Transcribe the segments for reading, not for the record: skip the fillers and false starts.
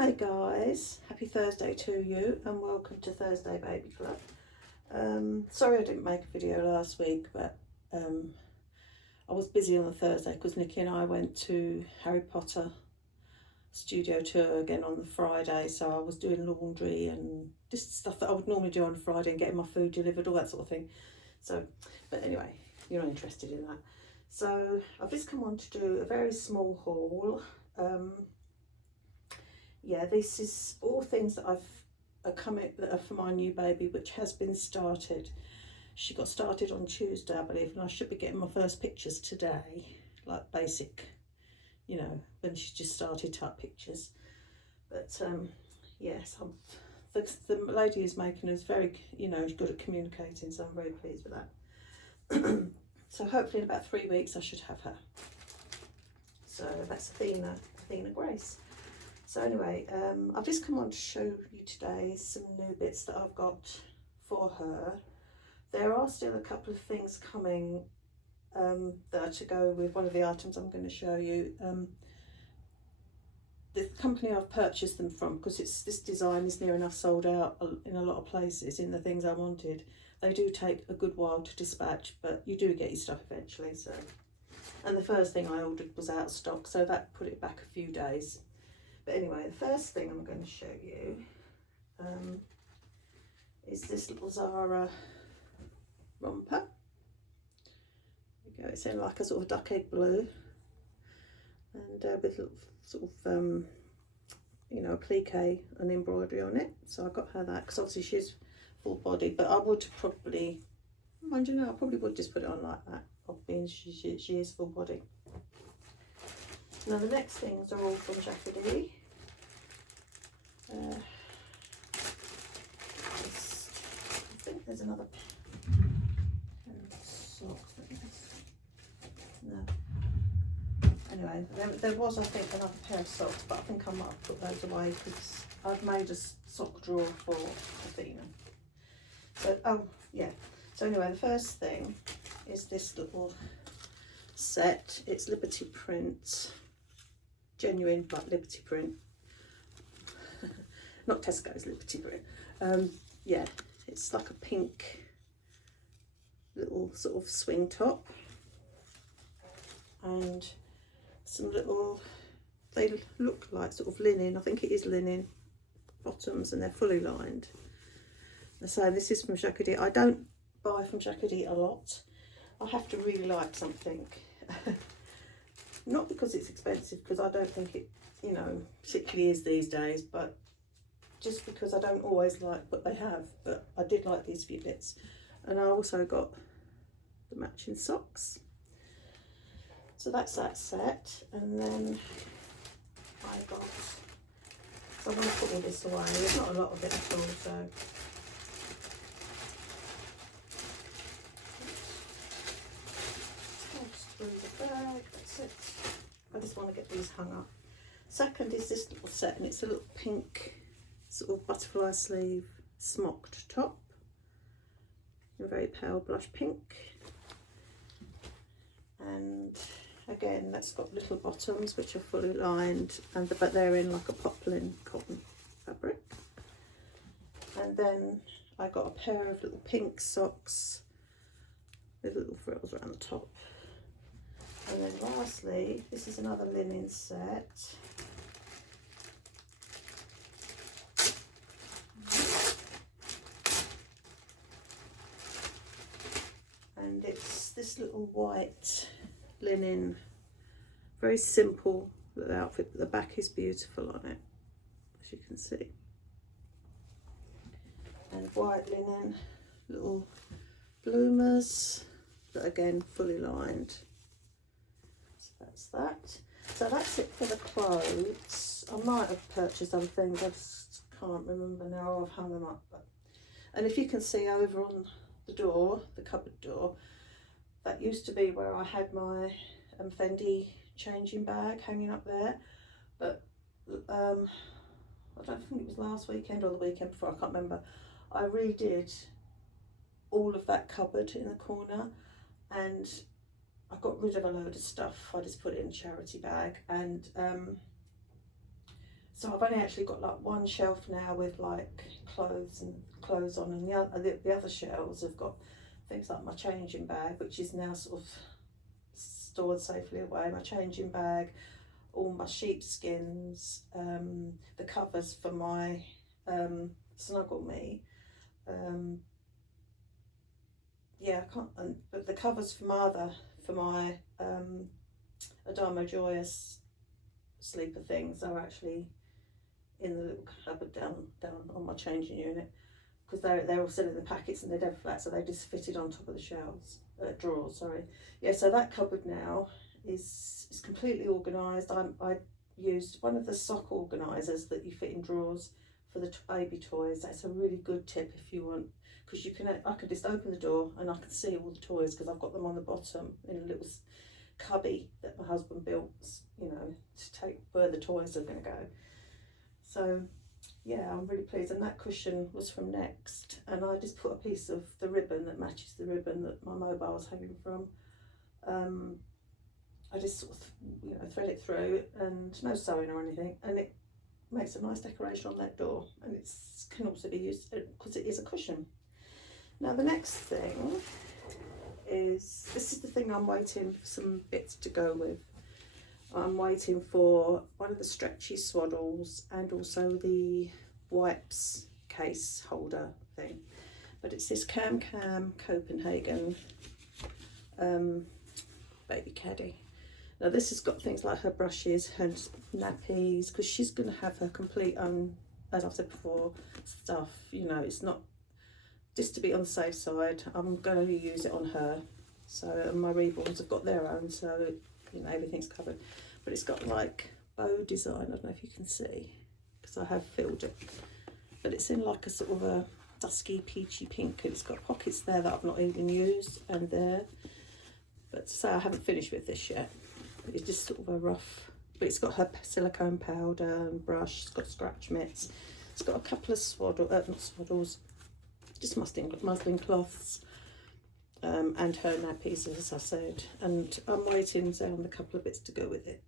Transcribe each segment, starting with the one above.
Hi guys, happy Thursday to you and welcome to Thursday Baby Club. Sorry I didn't make a video last week, but I was busy on the Thursday because Nikki and I went to Harry Potter studio tour again on the Friday, so I was doing laundry and just stuff that I would normally do on a Friday and getting my food delivered, all that sort of thing. So, but anyway, you're not interested in that. So I've just come on to do a very small haul. Yeah, this is all things that that are for my new baby, which has been started. She got started on Tuesday, I believe, and I should be getting my first pictures today, like basic, you know, when she just started type pictures. But yes, the lady who's making us very, you know, good at communicating, so I'm very pleased with that. So hopefully in about 3 weeks I should have her. So that's Athena Grace. So anyway, I've just come on to show you today some new bits that I've got for her. There are still a couple of things coming that are to go with one of the items I'm going to show you. The company I've purchased them from, because this design is near enough sold out in a lot of places in the things I wanted. They do take a good while to dispatch, but you do get your stuff eventually. So, and the first thing I ordered was out of stock, so that put it back a few days. But anyway, the first thing I'm going to show you is this little Zara romper. There you go. It's in like a sort of duck egg blue, and with little sort of you know, applique and embroidery on it. So I got her that because obviously she's full body, but I would probably, mind you know, I probably would just put it on like that, being she is full body. Now the next things are all from Jacquardie. I think there's another pair of socks. No. Anyway, there was, I think, another pair of socks, but I think I might have put those away because I've made a sock drawer for Athena. So, oh yeah. So anyway, the first thing is this little set. It's Liberty print, genuine but Liberty print. Not Tesco's Liberty print. Yeah, it's like a pink little sort of swing top, and some little, they look like sort of linen, I think it is linen bottoms, and they're fully lined. So this is from Jacquardie. I don't buy from Jacquardie a lot. I have to really like something. Not because it's expensive, because I don't think it, you know, particularly is these days, but just because I don't always like what they have. But I did like these few bits. And I also got the matching socks. So that's that set. And then I got, so I'm going to put all this away. There's not a lot of it at all, so. Through the bag, that's it. I just want to get these hung up. Second is this little set, and it's a little pink sort of butterfly sleeve smocked top, a very pale blush pink, and again that's got little bottoms which are fully lined, and but they're in like a poplin cotton fabric. And then I got a pair of little pink socks with little frills around the top. And then lastly, this is another linen set. And it's this little white linen, very simple little outfit, but the back is beautiful on it, as you can see. And white linen, little bloomers, but again fully lined. That's that. So that's it for the clothes. I might have purchased other things, I just can't remember now. I've hung them up. And if you can see over on the door, the cupboard door, that used to be where I had my Fendi changing bag hanging up there. But I don't think it was last weekend or the weekend before, I can't remember. I redid all of that cupboard in the corner, and I got rid of a load of stuff. I just put it in a charity bag, and So I've only actually got like one shelf now with like clothes on, and the other shelves have got things like my changing bag, which is now sort of stored safely away, my changing bag, all my sheepskins, the covers for my Snuggle Me, yeah, I can't, but the covers for my Adamo Joyous sleeper things are actually in the little cupboard down on my changing unit, because they're all still in the packets and they're dead flat, so they just fitted on top of the shelves, drawers, sorry. Yeah, so that cupboard now is completely organised. I used one of the sock organisers that you fit in drawers for the baby toys. That's a really good tip if you want, because I can just open the door and I can see all the toys, because I've got them on the bottom in a little cubby that my husband built, you know, to take where the toys are going to go. So yeah, I'm really pleased. And that cushion was from Next, and I just put a piece of the ribbon that matches the ribbon that my mobile was hanging from. I just sort of, you know, thread it through, and no sewing or anything, and it makes a nice decoration on that door, and it can also be used because it is a cushion. Now the next thing is, this is the thing I'm waiting for some bits to go with. I'm waiting for one of the stretchy swaddles and also the wipes case holder thing. But it's this Cam Copenhagen baby caddy. Now this has got things like her brushes, her nappies, because she's going to have her complete as I've said before, stuff. You know, it's not, just to be on the safe side, I'm going to use it on her. So my reborns have got their own, so you know, everything's covered. But it's got like bow design, I don't know if you can see, because I have filled it, but it's in like a sort of a dusky peachy pink, and it's got pockets there that I've not even used, and there. But so I haven't finished with this yet. It's just sort of a rough, but it's got her silicone powder and brush, it's got scratch mitts, it's got a couple of not swaddles, just muslin cloths, and her nappies, as I said, and I'm waiting down a couple of bits to go with it.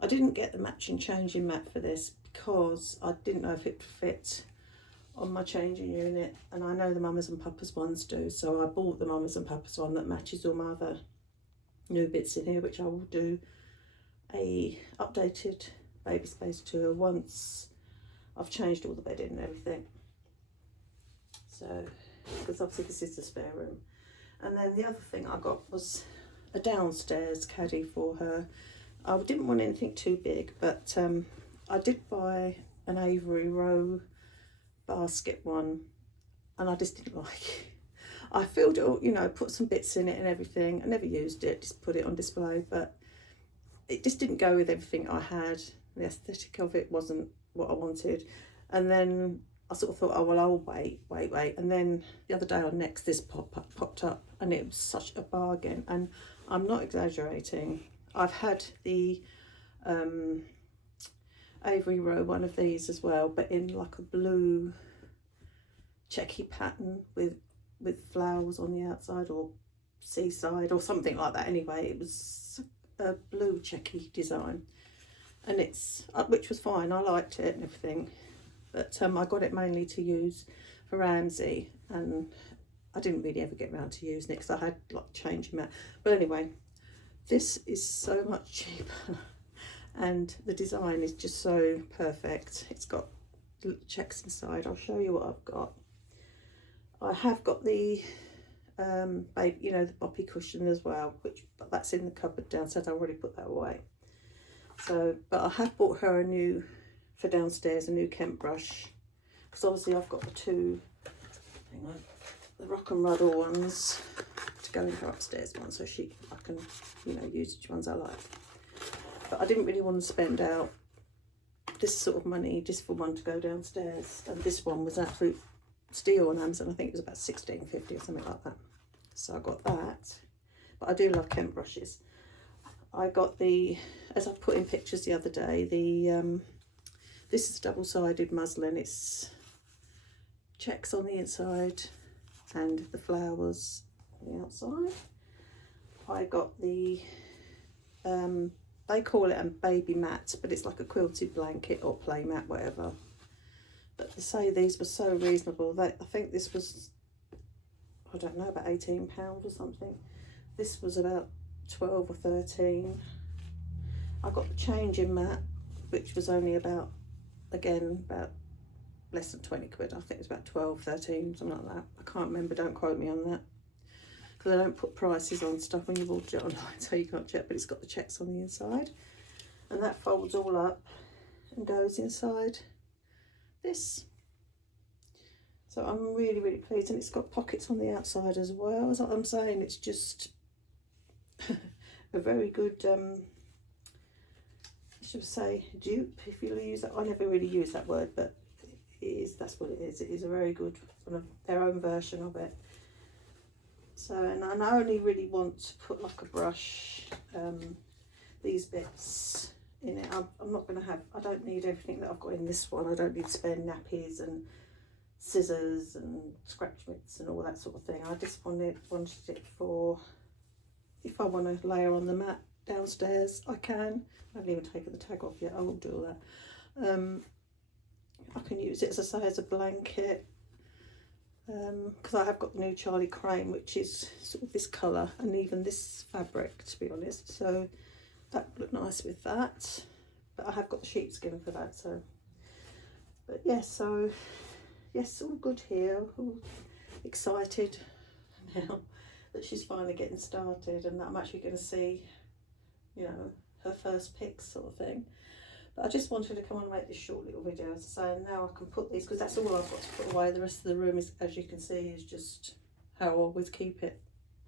I didn't get the matching changing mat for this because I didn't know if it would fit on my changing unit, and I know the Mamas and Papas ones do, so I bought the Mamas and Papas one that matches all my other new bits in here, which I will do a updated baby space tour once I've changed all the bedding and everything. So, because obviously this is the spare room. And then the other thing I got was a downstairs caddy for her. I didn't want anything too big, but I did buy an Avery Row basket one, and I just didn't like it. I filled it all, you know, put some bits in it and everything. I never used it, just put it on display, but it just didn't go with everything I had. The aesthetic of it wasn't what I wanted. And then I sort of thought, oh well, I'll wait. And then the other day on Next, this popped up, and it was such a bargain. And I'm not exaggerating. I've had the Avery Row one of these as well, but in like a blue checky pattern with flowers on the outside, or seaside or something like that. Anyway, it was a blue checky design, and which was fine. I liked it and everything, but I got it mainly to use for Ramsey, and I didn't really ever get around to using it because I had like changing that. But anyway, this is so much cheaper, and the design is just so perfect. It's got little checks inside. I'll show you what I've got. I have got the baby, you know, the boppy cushion as well, but that's in the cupboard downstairs. I already put that away. So, but I have bought her for downstairs a new Kemp brush, because obviously I've got the two, the Rock and Ruddle ones to go in her upstairs one, so I can, you know, use which ones I like. But I didn't really want to spend out this sort of money just for one to go downstairs, and this one was absolute steal on Amazon. I think it was about $16.50 or something like that. So I got that. But I do love Kemp brushes. I got as I put in pictures the other day, this is double-sided muslin. It's checks on the inside and the flowers on the outside. I got the they call it a baby mat, but it's like a quilted blanket or play mat, whatever. But they say these were so reasonable. I think this was, I don't know, about £18 or something. This was about 12 or 13. I got the changing mat, which was only about, again, about less than 20 quid. I think it was about 12, 13, something like that. I can't remember, don't quote me on that. Because I don't put prices on stuff when you've ordered it online, so you can't check, but it's got the checks on the inside. And that folds all up and goes inside this. So I'm really, really pleased. And it's got pockets on the outside as well. As I'm saying, it's just a very good, I should say, dupe, if you use that. I never really use that word, but it is, that's what it is. It is a very good, their own version of it. So, and I only really want to put like a brush, these bits in it. I'm not going to have, I don't need everything that I've got in this one. I don't need spare nappies and scissors and scratch mitts and all that sort of thing. I just wanted it for, if I want to layer on the mat downstairs, I can. I haven't even taken the tag off yet. I will do all that. I can use it, as I say, as a blanket, because I have got the new Charlie Crane, which is sort of this colour and even this fabric, to be honest, so that would look nice with that. But I have got the sheepskin for that, so, but yeah, so yes, all good here, all excited now that she's finally getting started and that I'm actually going to see, you know, her first pics sort of thing. But I just wanted to come on and make this short little video, as I say, and now I can put these, because that's all I've got to put away. The rest of the room is, as you can see, is just how I always keep it.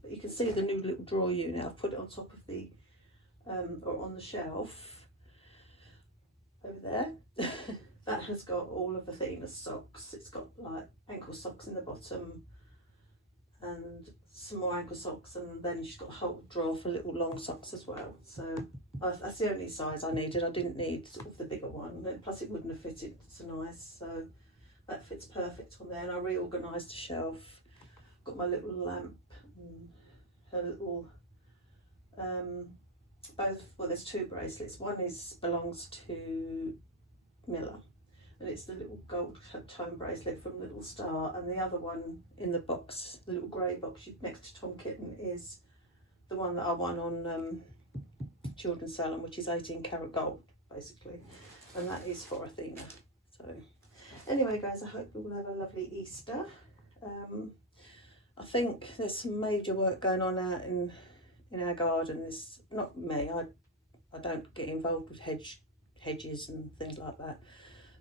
But you can see the new little drawer unit. I've put it on top of the, or on the shelf over there. That has got all of Athena's socks. It's got like ankle socks in the bottom and some more ankle socks, and then she's got a whole drawer for little long socks as well. So that's the only size I needed. I didn't need sort of the bigger one, plus it wouldn't have fitted so nice, so that fits perfect on there. And I reorganised the shelf, got my little lamp and her little both, well, there's two bracelets. One belongs to Miller, and it's the little gold tone bracelet from Little Star, and the other one in the box, the little grey box next to Tom Kitten, is the one that I won on Children's Salon, which is 18 karat gold basically, and that is for Athena. So anyway guys, I hope you will have a lovely Easter. I think there's some major work going on out in our garden. This, not me, I don't get involved with hedges and things like that,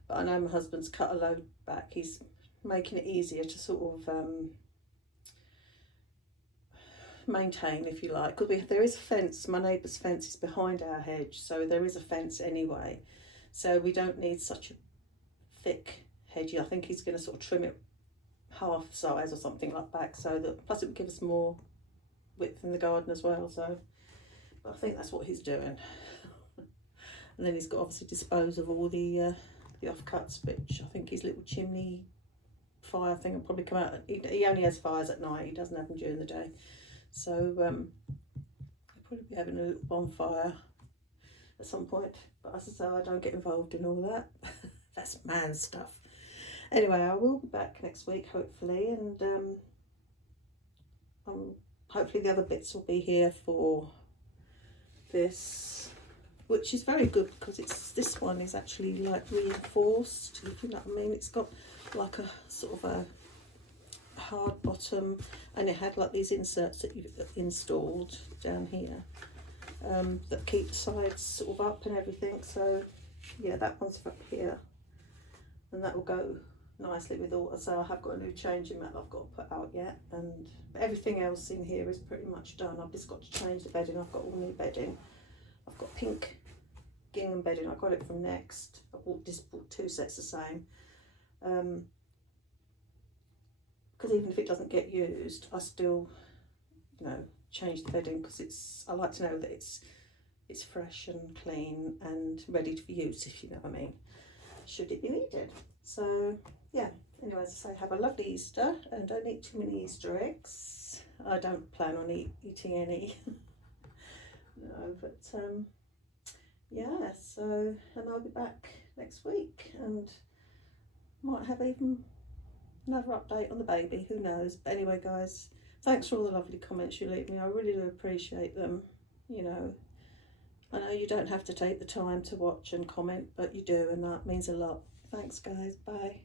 but I know my husband's cut a load back. He's making it easier to sort of maintain, if you like, because there is a fence. My neighbour's fence is behind our hedge, so there is a fence anyway, so we don't need such a thick hedge. I think he's going to sort of trim it half size or something like back, so that, plus it would give us more width in the garden as well. So but I think that's what he's doing. And then he's got obviously dispose of all the offcuts, which I think his little chimney fire thing will probably come out. He only has fires at night, he doesn't have them during the day. So he'll probably be having a little bonfire at some point. But as I say, I don't get involved in all that. That's man stuff. Anyway, I will be back next week, hopefully, and hopefully the other bits will be here for this, which is very good because this one is actually like reinforced, if you know what I mean. It's got like a sort of a hard bottom, and it had like these inserts that you've installed down here that keep the sides sort of up and everything. So yeah, that one's up here, and that will go nicely with all. So I have got a new changing mat I've got to put out yet, and everything else in here is pretty much done. I've just got to change the bedding. I've got all new bedding. I've got pink gingham bedding. I got it from Next. I bought two sets the same, because even if it doesn't get used, I still, you know, change the bedding, because I like to know that it's fresh and clean and ready for use, if you know what I mean, should it be needed. So yeah, anyway, as I say, have a lovely Easter, and don't eat too many Easter eggs. I don't plan on eating any. No, but yeah, so, and I'll be back next week and might have even another update on the baby, who knows. But anyway, guys, thanks for all the lovely comments you leave me. I really do appreciate them. You know, I know you don't have to take the time to watch and comment, but you do, and that means a lot. Thanks, guys. Bye.